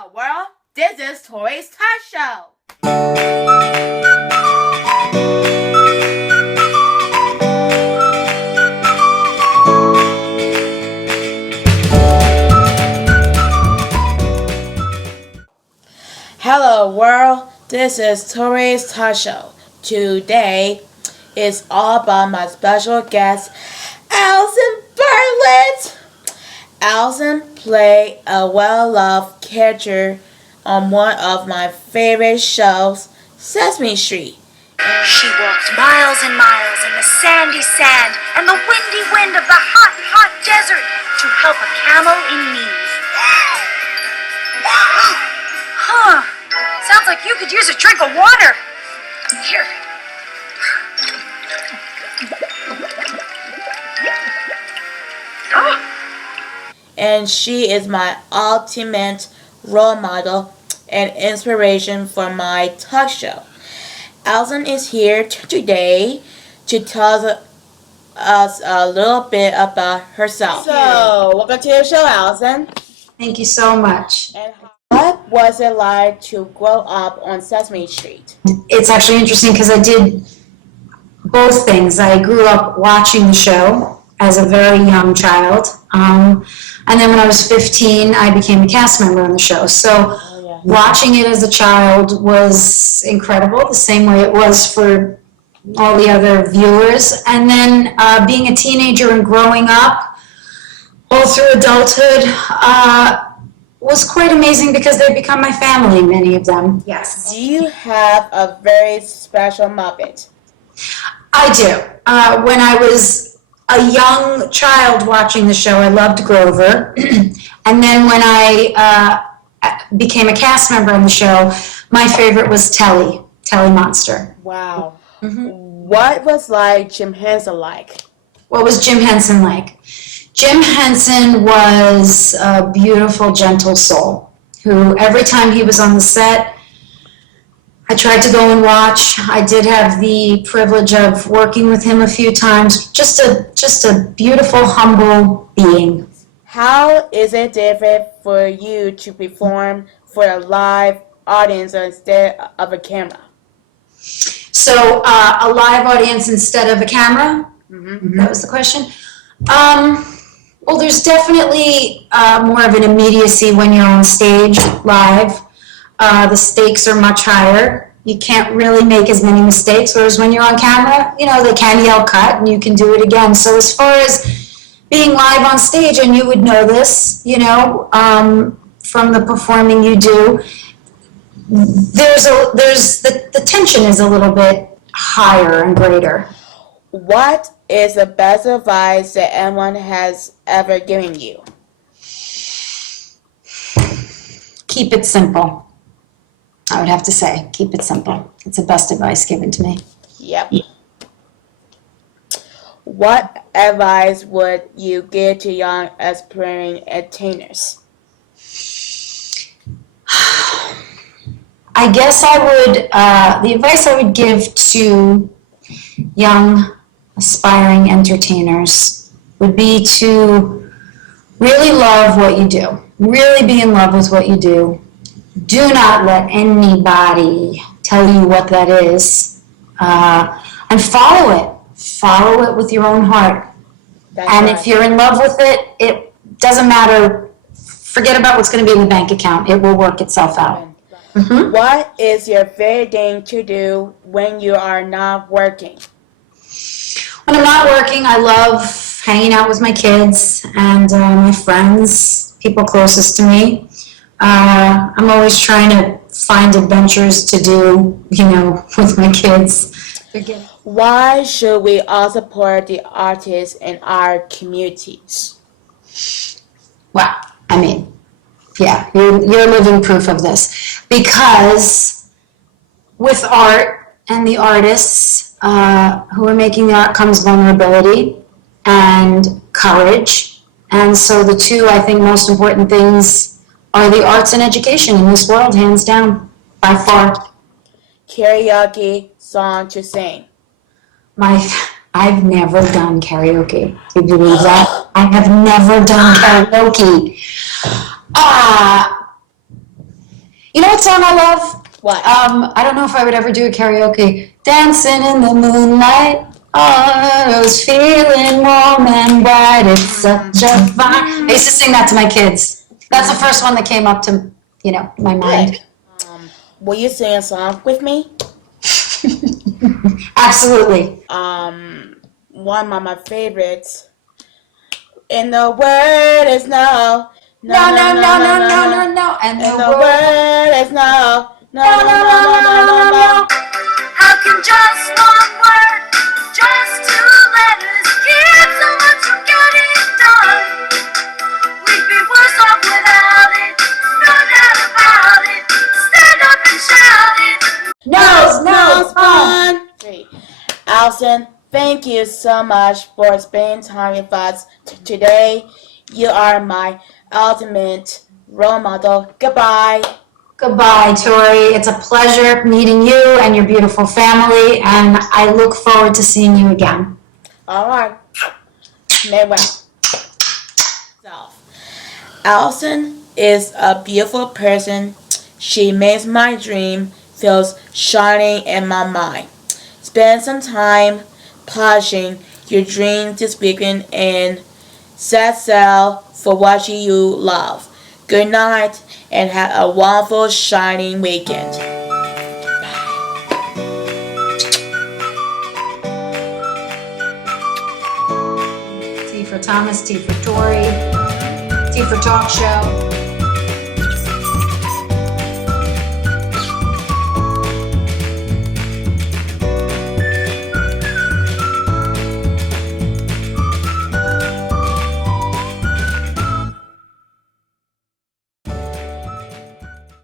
Hello world, this is Tori's Talkshow. Hello world, this is Tori's Talkshow. Today is all about my special guest, Alison Bartlett. Alison played a well-loved character on one of my favorite shows, Sesame Street. She walked miles and miles in the sandy sand and the windy wind of the hot, hot desert to help a camel in need. Huh. Sounds like you could use a drink of water. Here. And she is my ultimate role model and inspiration for my talk show. Alison is here today to tell us a little bit about herself. So, welcome to the show, Alison. Thank you so much. And what was it like to grow up on Sesame Street? It's actually interesting because I did both things. I grew up watching the show as a very young child. And then when I was 15, I became a cast member on the show. So watching it as a child was incredible, the same way it was for all the other viewers. And then being a teenager and growing up all through adulthood was quite amazing because they've become my family, many of them. Yes. Do you have a very special Muppet? I do. When I was a young child watching the show, I loved Grover. And then when I became a cast member on the show, my favorite was Telly Monster. Wow. Mm-hmm. What was Jim Henson like? What was Jim Henson like? Jim Henson was a beautiful, gentle soul who every time he was on the set, I tried to go and watch. I did have the privilege of working with him a few times. Just a beautiful, humble being. How is it different for you to perform for a live audience instead of a camera? So a live audience instead of a camera? Mm-hmm. That was the question. Well, there's definitely more of an immediacy when you're on stage live. The stakes are much higher. You can't really make as many mistakes, whereas when you're on camera, they can yell cut and you can do it again. So as far as being live on stage, and you would know this, from the performing you do, the tension is a little bit higher and greater. What is the best advice that anyone has ever given you? Keep it simple. I would have to say, keep it simple. It's the best advice given to me. Yep. What advice would you give to young aspiring entertainers? I guess the advice I would give to young aspiring entertainers would be to really love what you do. Really be in love with what you do. Do not let anybody tell you what that is. And follow it. Follow it with your own heart. If you're in love with it, it doesn't matter. Forget about what's going to be in the bank account. It will work itself out. Mm-hmm. What is your favorite thing to do when you are not working? When I'm not working, I love hanging out with my kids and my friends, people closest to me. I'm always trying to find adventures to do, with my kids. Why should we all support the artists in our communities? Wow, you're living proof of this. Because with art and the artists who are making the art comes vulnerability and courage. And so the two, I think, most important things are the arts and education in this world, hands down, by far. Karaoke song to sing. I've never done karaoke. Do you believe that? I have never done karaoke. You know what song I love? What? I don't know if I would ever do a karaoke. Dancing in the moonlight, I was feeling warm and bright. It's such a fine. I used to sing that to my kids. That's the first one that came up to, my mind. Will you sing a song with me? Absolutely. One of my favorites. And the word is no. No. And And the word is no. No. How can just one word, just two letters, keep so much from getting done? We'd be worse off without it, no doubt about it. Stand up and shout it. No. Fun. Great. Alison, thank you so much for spending time with us today. You are my ultimate role model. Goodbye. Goodbye, Tori. It's a pleasure meeting you and your beautiful family, and I look forward to seeing you again. All right. May well. So, Alison is a beautiful person. She makes my dream feels shining in my mind. Spend some time polishing your dreams this weekend and set sail for what you love. Good night and have a wonderful, shining weekend. T for Thomas, T for Tori, T for Talkshow.